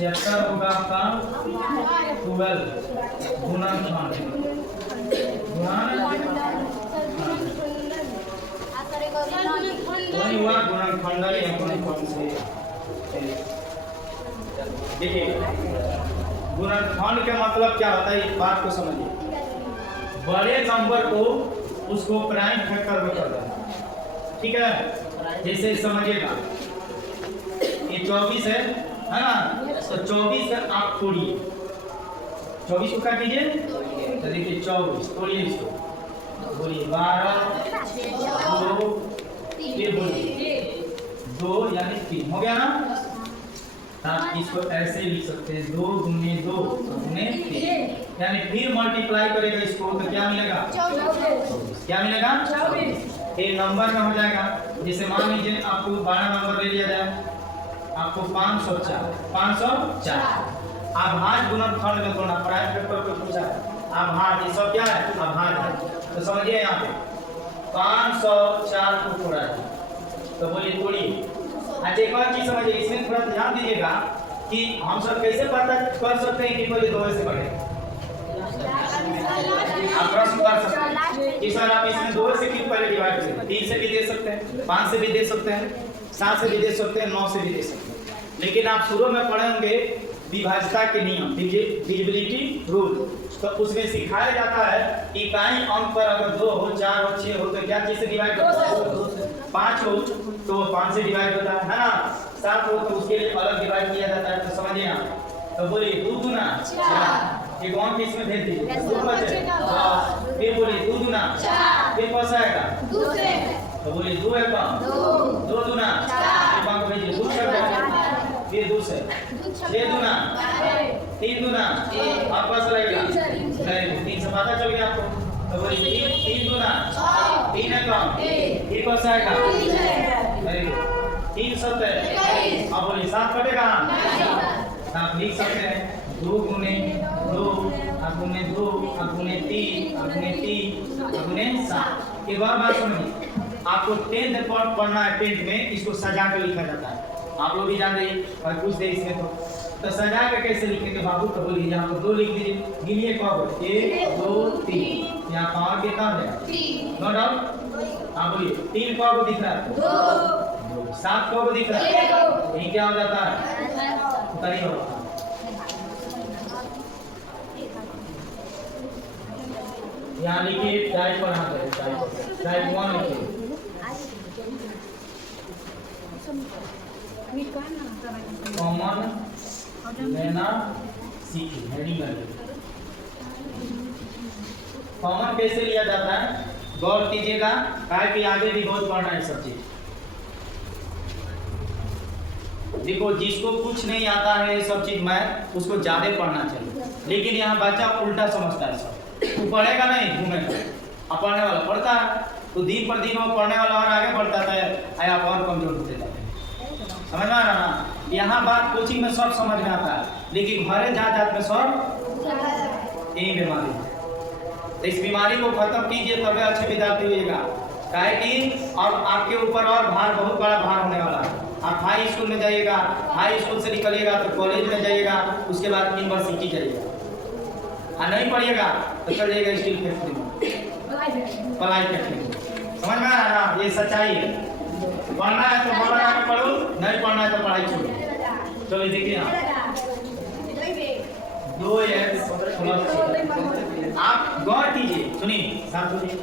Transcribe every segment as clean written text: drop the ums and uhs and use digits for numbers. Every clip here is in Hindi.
76 होगा आपका 12 गुणनखंड वही हुआ गुणनखंड या गुणनखंड से। देखिए गुणनखंड का मतलब क्या होता है, इस बात को समझिए। बड़े नंबर को उसको प्राइम फैक्टर में कर देना, ठीक है। जैसे समझिएगा ये 24 है ना, तो 24 से आप तोड़िए, 24 को काटिए, तो देखिए 24 तोड़िए, इसको बोलिए 12 2 ये बोलिए 2 यानी 3 हो गया ना। आप इसको ऐसे लिख सकते हैं 2 गुने 2 गुने 3, यानी फिर मल्टीप्लाई करेगा इसको तो क्या मिलेगा 24। क्या मिलेगा 24। ये नंबर में हो जाएगा। जैसे मान लीजिए आपको 12 नंबर ले लिया जाए, आपको 504 आभाज्य गुणनखंड में तोड़ना, प्राइम फैक्टर को पूछा आभाज्य, ये सब क्या है आभाज्य। तो समझिए यहाँ पे 504 को तोड़ा है, तो बोलिए तोड़िए। अच्छा एक और चीज समझिए, इसमें थोड़ा ध्यान दीजिएगा कि हम सब कैसे पता कर सकते हैं कि कोई 2 से बढ़े। आप प्रश्न कर सकते हैं कि सर आप इसमें 2 से क्यों पहले डिवाइड करें, 3 से भी दे सकते हैं, 5 से भी दे सकते हैं, 7 से भी दे सकते हैं, 9 से भी दे सकते हैं। लेकिन आप शुरू में पढ़ेंगे विभाज्यता के नियम, डिविजिबिलिटी रूल, तो उसमें सिखाया जाता है कि इकाई अंक पर अगर 2 हो 4 हो 6 हो तो क्या चीज से डिवाइड होता है, 5 हो तो 5 से डिवाइड होता है ना, 7 हो तो उसके लिए अलग डिवाइड किया जाता है। तो समझिए ना, तो बोलिए 2 गुना 4, एक और किस में भेज दीजिए 2 बचे 10, फिर बोलिए 2 गुना 4, फिर कौन सा आएगा 2 से, तो बोलिए 2 है कम 2 गुना 4, एक और भेजिए 2 से, फिर 2 से 6 गुना 3 गुना आपका सा लगेगा 3 से पता चल गया आपको। तो बोलिए 3 गुना 3 है कम, फिर कौन सा आएगा वेरी गुड 3 7 अब बोलिए 7 कटेगा, आप लिख सकते हैं 2 गुने 2 गुने 2 गुने 3 गुने 3 गुने 7। एक और बात समझिए, आपको 10th पढ़ना है, 10th में इसको सजा कर लिखा जाता है, आप लोग भी जान रहे और कुछ दे इसमें तो सजा के कैसे लिखेंगे बाबू, तो बोलिए यहाँ पर 2 लिख दीजिए, गिनिए कब 1 2 3, यहाँ पावर कितना हो जाएगा 3, नो डाउट। आप बोलिए 3 कब दिख रहा है 2, 7 कब दिख रहा है, यही क्या हो जाता है उत्तर होगा। यहाँ लिखिए टाइप पर हाथ है, टाइप 1 लिखिए, कॉमन लेना सीखिए, हेडिंग लगे। कॉमन कैसे लिया जाता है गौर कीजिएगा, काहे कि आगे भी बहुत पढ़ना है सब चीज। देखो जिसको कुछ नहीं आता है सब चीज मैथ, उसको ज्यादा पढ़ना चाहिए, लेकिन यहाँ बच्चा उल्टा समझता है, सब वो पढ़ेगा नहीं घूमेगा, अब पढ़ने वाला पढ़ता है तो दिन पर दिन वो पढ़ने वाला और आगे बढ़ता है, आप और कमजोर होते जाते हैं। समझ में आ रहा ना, यहाँ बात कोचिंग में सब समझ में आता है, लेकिन घरे जात में सब यही बीमारी है। तो इस बीमारी को खत्म कीजिए तबे अच्छे विद्यार्थी होइएगा, काहे कि अब आपके ऊपर और भार, बहुत बड़ा भार होने वाला है। आप हाई स्कूल में जाइएगा, हाई स्कूल से निकलिएगा तो कॉलेज में जाइएगा, उसके बाद यूनिवर्सिटी जाइएगा, और नहीं पढ़िएगा तो चल जाइएगा स्टील फैक्ट्री में, पढ़ाई फैक्ट्री। समझ में आ रहा ना, ये सच्चाई है। पढ़ना है तो पढ़ना है पढ़ो, नहीं पढ़ना है तो पढ़ाई छोड़ो। चलो देखिए ना 2x प्लस, आप गौर कीजिए, सुनिए साथ सुनिए,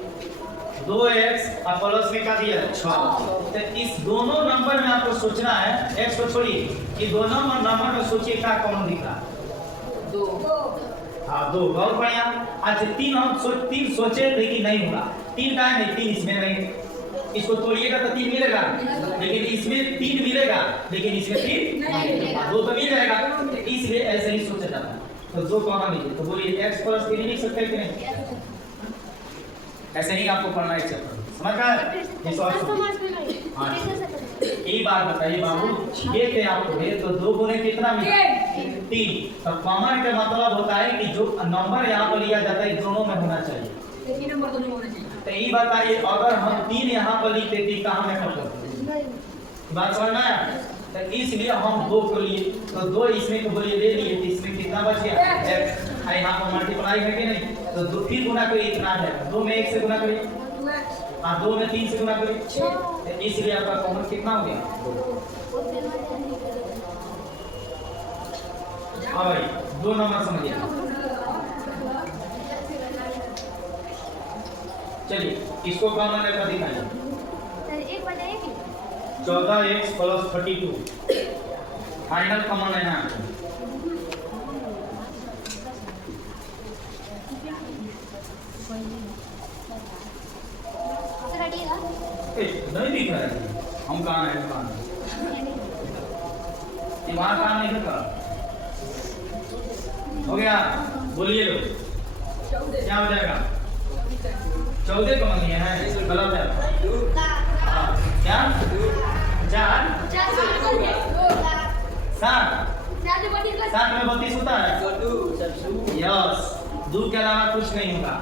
2x और प्लस में क्या दिया 6, तो इस दोनों नंबर में आपको सोचना है, x को छोड़िए, कि दोनों नंबर में सोचिए क्या कॉमन दिख रहा है 2, हाँ 2, बहुत बढ़िया। अच्छा 3 हम 3 सोचे लेकिन नहीं होगा, 3 का है नहीं, 3 इसमें नहीं, इसको तोड़िएगा तो 3 मिलेगा, लेकिन इसमें 3 मिलेगा, लेकिन इसमें 3 नहीं मिलेगा, 2 तो मिल जाएगा, इसलिए ऐसे ही सोचा जाता है। तो 2 कॉमन लीजिए, तो बोलिए x प्लस 3 लिख सकते हैं कि नहीं, ऐसे ही आपको पढ़ना है चैप्टर, समझ गए। हाँ एक बार बताइए बाबू, ये थे आपको है तो 2 गुने कितना मिला 3, तो कॉमन का मतलब होता है कि जो नंबर यहाँ पर लिया जाता है दोनों में होना चाहिए, एक नंबर तो नहीं होना चाहिए। तो ये बताइए अगर हम 3 यहाँ पर लिखते थे कहाँ में खत्म, बात समझ में आया। तो इसलिए हम 2 को लिए, तो 2 इसमें को बोलिए ले लिए, तो इसमें कितना बच गया x, यहाँ पर मल्टीप्लाई है कि नहीं, तो 2 फिर गुना करिए, इतना आ जाएगा, 2 में 1 से गुना करिए, हाँ 2 में 3 से गुना करिए, तो इसलिए आपका कॉमन कितना हो गया। हाँ भाई 2 नंबर समझिए। चलिए इसको कॉमन लेकर दिखाइए। 14x + 32 फाइनल कॉमन लेना है। नहीं दिख रहा है, हम कहाँ हैं, दिमाग काम नहीं करता। हो गया, बोलिए लोग क्या हो जाएगा। 14 कॉमन लिया है, गलत है। क्या 4 7 में 32 होता है। यस, 2 के अलावा कुछ नहीं होगा,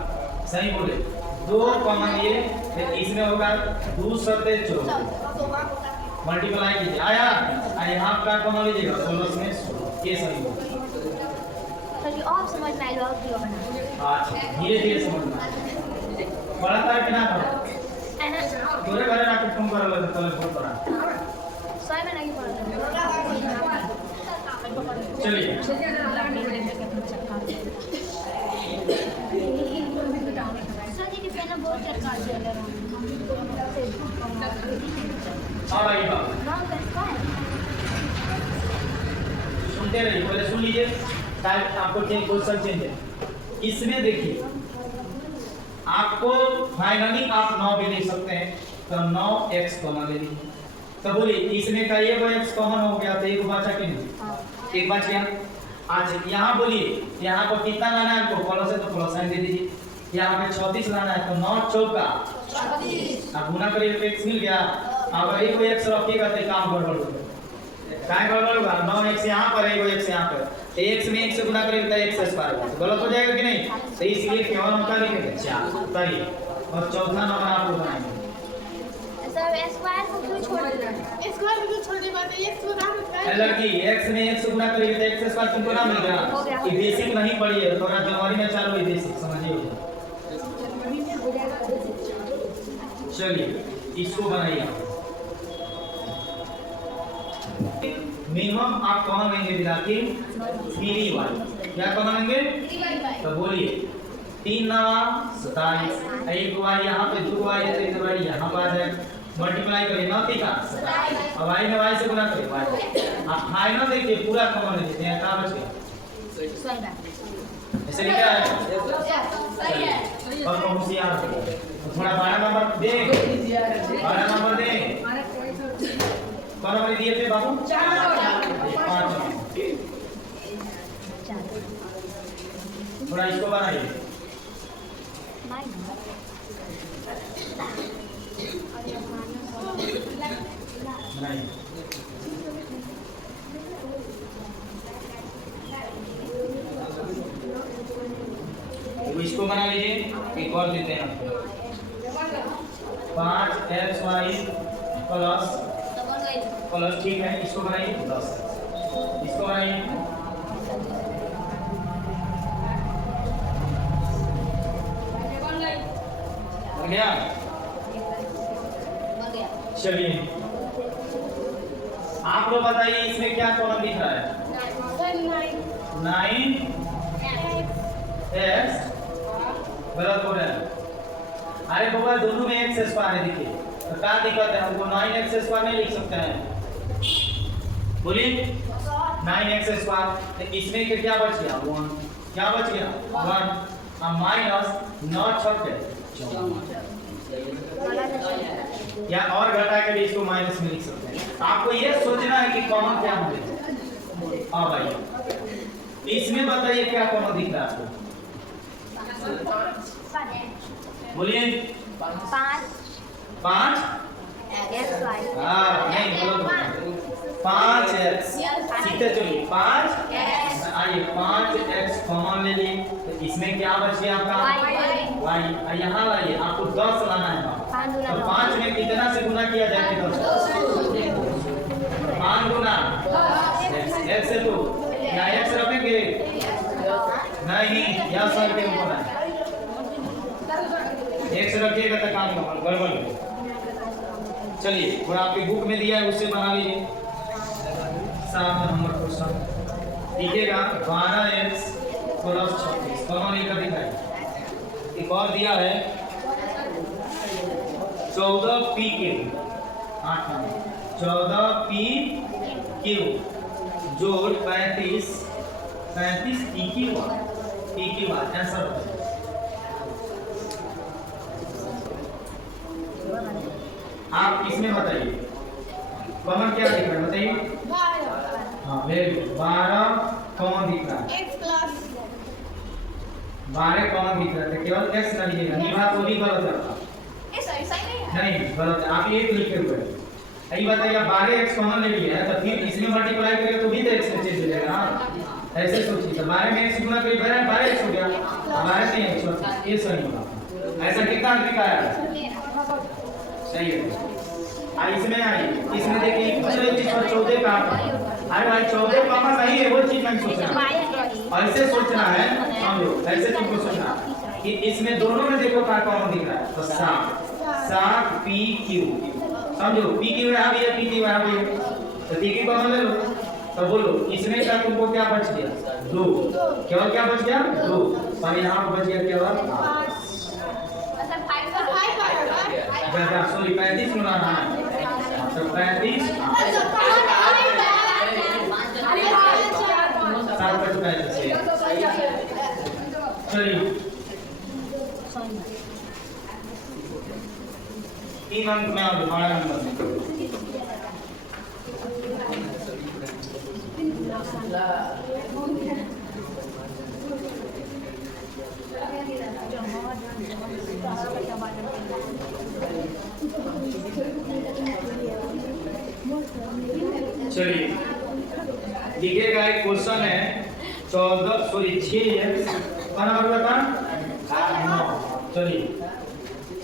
सही बोले। 2 कॉमन लिए, फिर इसमें होगा 2 सत्ते 14 मल्टीप्लाई कीजिए, आया। यहाँ का कॉमन लीजिएगा 16 में 16, ये सही बोले। आप समझ में आएगा और क्लियर बना। अच्छा धीरे धीरे समझना, बड़ा तार के ना करो, तोरे घरे ना तुम करो लगे तो बहुत बड़ा सही में नहीं पढ़ा। चलिए सर जी की पेन बहुत सरकार से ले रहा हूं। हां भाई बात नाम कैसा है सुनते रहिए, पहले सुन लीजिए, शायद आपको क्वेश्चन चेंज है। इसमें देखिए आपको फाइनली आप 9 भी ले सकते हैं, तो 9x कॉमन ले लीजिए। तो बोलिए इसमें का ये x कॉमन हो गया, तो एक बचा कि नहीं, एक बच गया। आज यहाँ बोलिए यहाँ पर कितना लाना है आपको, प्लस है तो प्लस साइन दे दीजिए। यहाँ पे 36 लाना है, तो 9 चौका 36, अब गुना करिए तो x मिल गया। अब एक x रखिएगा तो काम गड़बड़ होगा, क्या गड़बड़ होगा, 9x यहाँ पर, एक x यहाँ पर, तो x में 1 से गुना करेंगे तो x स्क्वायर होगा, तो गलत हो जाएगा कि नहीं। तो इसलिए केवल अंतर लिखेंगे 4 सही, और चौथा नंबर आप लोग बनाएंगे। सर स्क्वायर को क्यों छोड़ दिया, स्क्वायर को छोड़ने बात है, x को नाम है लड़की x में 1 से गुना करेंगे तो x स्क्वायर तुमको ना मिल गया। ये बेसिक नहीं पढ़ी है, थोड़ा जनवरी में चालू है बेसिक, समझिए। चलिए इसको बनाइए, मिनिमम आप कौन लेंगे विद्यार्थी, 3y, क्या कौन लेंगे, तो बोलिए 3 9 27, एक y यहाँ पे 2y है, तो y यहाँ पर आ जाएगा, मल्टीप्लाई करिए 9 3 27, अब y में y से गुना करिए y, आप फाइनल देखिए पूरा कॉमन ले लेते हैं, कहाँ बच गया, ऐसे लिखा है सही है। और होशियार थोड़ा 12 नंबर दे, 12 नंबर दे, कौन नंबर दिए थे बाबू, 4 5, थोड़ा इसको बनाइए, बनाइए इसको बना लीजिए। एक और देते हैं आपको 5xy प्लस ठीक है, इसको बनाइए 10, इसको बनाइए हो गया। चलिए आप लोग बताइए इसमें क्या कॉमन दिख रहा है, 9x गलत हो रहा है। अरे बाबा दोनों में x स्क्वायर है, देखिए तो क्या दिक्कत है, हमको 9x स्क्वायर नहीं लिख सकते हैं, बोलिए 9x स्क्वायर, तो इसमें के क्या बच गया 1, क्या बच गया 1, अब माइनस 9 छठे या और घटा के भी इसको माइनस में लिख सकते हैं। आपको ये सोचना है कि कॉमन क्या होगा। हाँ भाई इसमें बताइए क्या कॉमन दिख रहा है आपको, बोलिए 5 नहीं बोलो 5x, सीखते चलिए 5, आइए 5x कॉमन ले लिए, तो इसमें क्या बच गया आपका y, यहाँ लाइए आपको 10 लाना है, तो 5 में कितना से गुना किया जाए, 10, 5 मान गुना x से 2 या x रखेंगे नहीं या सर के होना x रखिएगा तो काम गड़बड़। चलिए और आपके बुक में दिया है उससे बना लीजिए। 7 नंबर क्वेश्चन लिखिएगा 12x + 36 कॉमन लेकर दिखाए। एक और दिया है 14p q 8 number 14p q जोड़ 35 p q आंसर बताइए। आप इसमें बताइए कॉमन क्या दिख रहा है बताइए। 12 हाँ वेरी गुड 12 कॉमन दिख रहा है। x प्लस 12 कॉमन दिख रहा है केवल x ना लीजिएगा निभा को भी गलत रखा नहीं गलत है आप एक लिखे हुए हैं। यही बताइए 12x कॉमन ले लिया है तो फिर इसमें मल्टीप्लाई करें तो भी तो x से चेंज हो जाएगा ना। ऐसे सोचिए तो 12 में x गुना करिए 12x हो गया 12 से x ये सही होगा। ऐसा कितना तरीका है सही है। इसमें आइए इसमें देखिए कुछ चीज पर 14 का अरे भाई 14 कॉमन नहीं है वो चीज नहीं सोचना ऐसे सोचना है समझो ऐसे तुमको सोचना कि इसमें दोनों में देखो क्या कॉमन दिख रहा है तो 7 p q समझो p q यहाँ भी है p q यहाँ भी है तो p q कॉमन ले लो तो बोलो इसमें क्या तुमको क्या बच गया 2 केवल क्या बच गया 2 और यहाँ बच गया केवल 5 सॉरी 35 गुना है तो 35 चलिए 3 अंक में आप 12 नंबर चलिए लिखिएगा एक क्वेश्चन है 14 सॉरी 6x क्या नंबर बता चलिए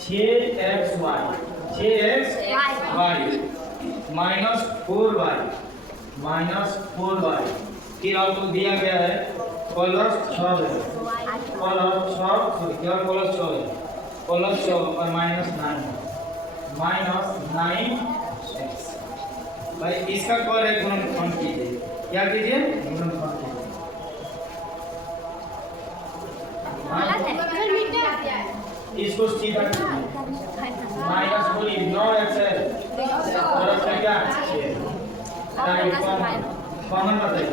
6xy -4y फिर आपको दिया गया है प्लस 6 है प्लस 6 सॉरी क्या प्लस 6 है प्लस 6 और -9 भाई इसका कौन है गुणनफल कीजिए क्या कीजिए गुणनफल कीजिए इसको सीधा माइनस बोली 9x है प्लस का क्या कॉमन बताइए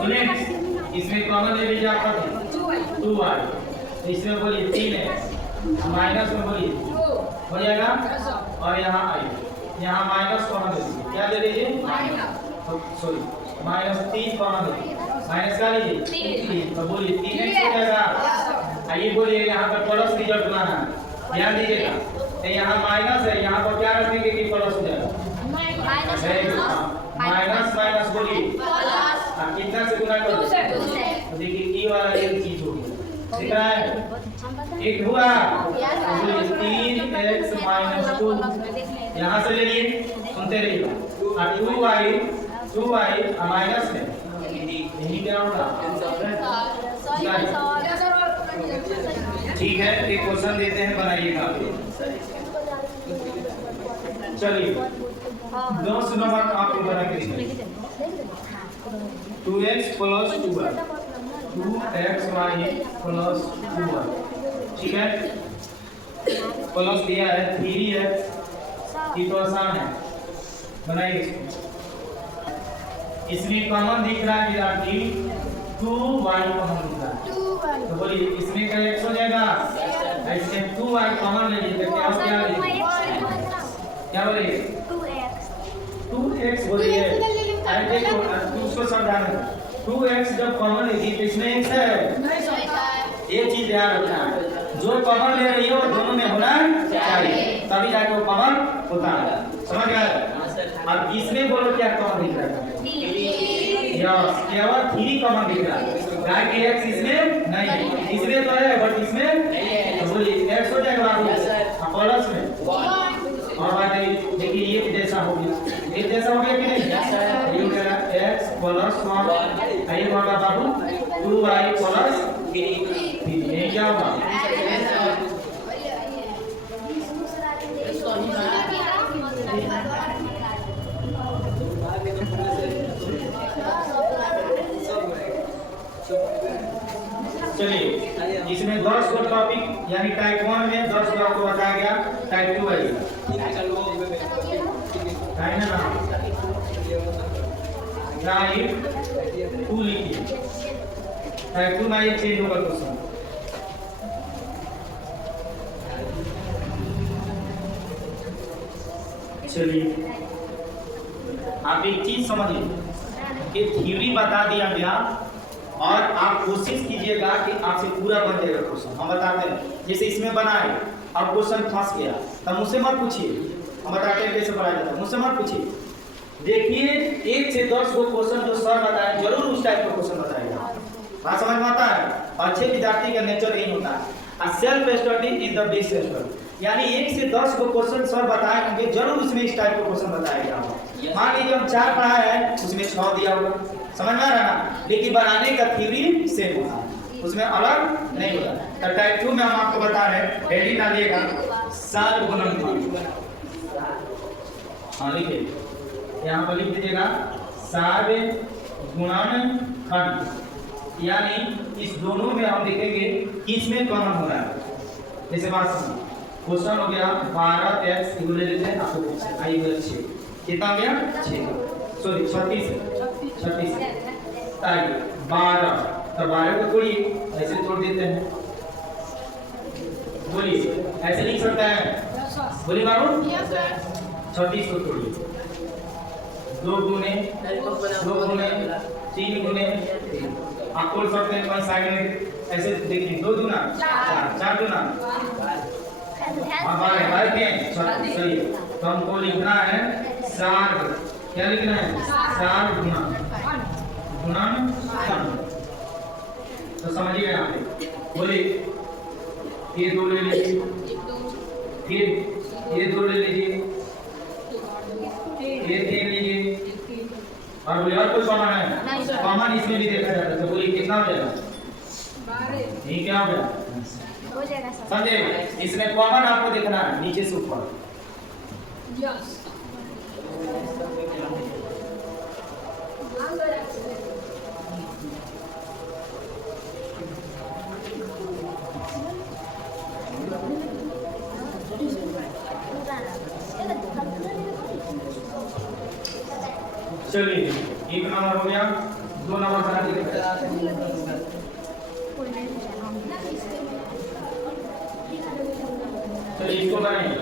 सुनिए इसमें कॉमन ले लीजिए आपका 2y इसमें बोलिए 3 है माइनस में बोलिए हो जाएगा और यहाँ आइए यहाँ माइनस कॉमन ले लीजिए क्या ले लीजिए सॉरी -3 कॉमन ले लीजिए माइनस का लीजिए 3 तो बोलिए 3x हो जाएगा। आइए बोलिए यहाँ पर प्लस रिजल्ट बनाना ध्यान दीजिएगा तो यहाँ माइनस है यहाँ पर क्या रखेंगे कि प्लस हो जाएगा माइनस माइनस बोलिए कितना से गुना कर तो देखिए ये वाला एक चीज होगी दिख रहा है एक हुआ 3x - 2 यहाँ से ले लिए सुनते रहिएगा और 2y माइनस में यही क्या होगा ठीक है एक क्वेश्चन देते हैं बनाइएगा चलिए 10 नंबर आपको बना के दीजिए 2x + 2y 2xy + 2y ठीक है प्लस दिया है 3x ये तो आसान है बनाइए इसको इसमें कॉमन दिख रहा है विद्यार्थी 2y कॉमन दिख रहा है तो बोलिए इसमें का x हो जाएगा ऐसे 2y कॉमन ले लीजिए क्या क्या बोलिए 2x बोलिए अरे देखो उसको समझाना 2x जब कॉमन लेगी तो इसमें x है ये चीज ध्यान रखना जो कॉमन ले रही है वो दोनों में होना चाहिए तभी जाके वो कॉमन होता है समझ गए। अब इसमें बोलो क्या कॉमन दिख रहा है यस केवल 3 कॉमन दिख रहा है गाय के x इसमें नहीं इसमें तो है बट इसमें तो बोलिए x हो जाएगा बाबू प्लस में और देखिए ये जैसा हो गया एक जैसा हो गया कि नहीं? ये हो गया x प्लस 1 ये होगा बाबू 2y प्लस 3 ये क्या होगा? चलिए इसमें 10 को टॉपिक यानी टाइप 1 में 10 को आपको बताया गया, टाइप 2 है टाइप ना टाइप 2 लिखिए, टाइप 2 में ये चेंज होगा क्वेश्चन। चलिए आप एक चीज समझिए कि थ्योरी बता दिया गया और आप कोशिश कीजिएगा कि आपसे पूरा बन जाएगा क्वेश्चन। हम बताते हैं जैसे इसमें बना है, अब क्वेश्चन फंस गया तब मुझसे मत पूछिए, हम बताते हैं कैसे बनाया जाता है, मुझसे मत पूछिए। देखिए 1 से 10 को क्वेश्चन जो सर बताए जरूर उस टाइप का क्वेश्चन बताएगा। बात समझ में आता है? अच्छे विद्यार्थी का नेचर यही होता है, self study is the best study. यानी 1 से 10 को क्वेश्चन सर बताए होंगे जरूर उसमें इस टाइप का क्वेश्चन बताएगा। मान लीजिए हम 4 पढ़ाए हैं उसमें 6 दिया होगा, समझ में आ रहा ना? लेकिन बनाने का थ्योरी सेम होता है, उसमें अलग नहीं होता। तो टाइप 2 में हम आपको बता रहे हैं, हेडिंग डालिएगा सार गुणनखंड। हाँ लिखिए, यहाँ पर लिख दीजिएगा सार गुणनखंड, यानी इस दोनों में हम देखेंगे किसमें कॉमन हो रहा है। जैसे बात सुनो, क्वेश्चन हो गया 12x ले लेते हैं आपको आई हो 6 कितना हो गया 6 सॉरी 36 ताकि 12 तो 12 को तोड़िए, ऐसे तोड़ देते हैं, बोलिए ऐसे लिख सकता है, बोलिए बाबू 36 को तोड़िए, 2 गुने 3 गुने आप तोड़ सकते हैं, कोई साइड में ऐसे देखिए 2 गुना 4 गुना हमारे भाई के सही। तो हमको लिखना है 4, क्या लिखना है 4 गुणनखंड। तो समझिए यहाँ पे, बोलिए ये 2 ले लीजिए, फिर ये 2 ले लीजिए, ये 3 लीजिए, और बोलिए और कुछ कॉमन है? कॉमन इसमें भी देखा जाता है, तो बोलिए कितना हो जाएगा? ये क्या हो गया? समझे? इसमें कॉमन आपको देखना है नीचे से ऊपर। चलिए 1 नंबर हो गया, 2 नंबर बना दीजिए। चलिए इसको बनाइए,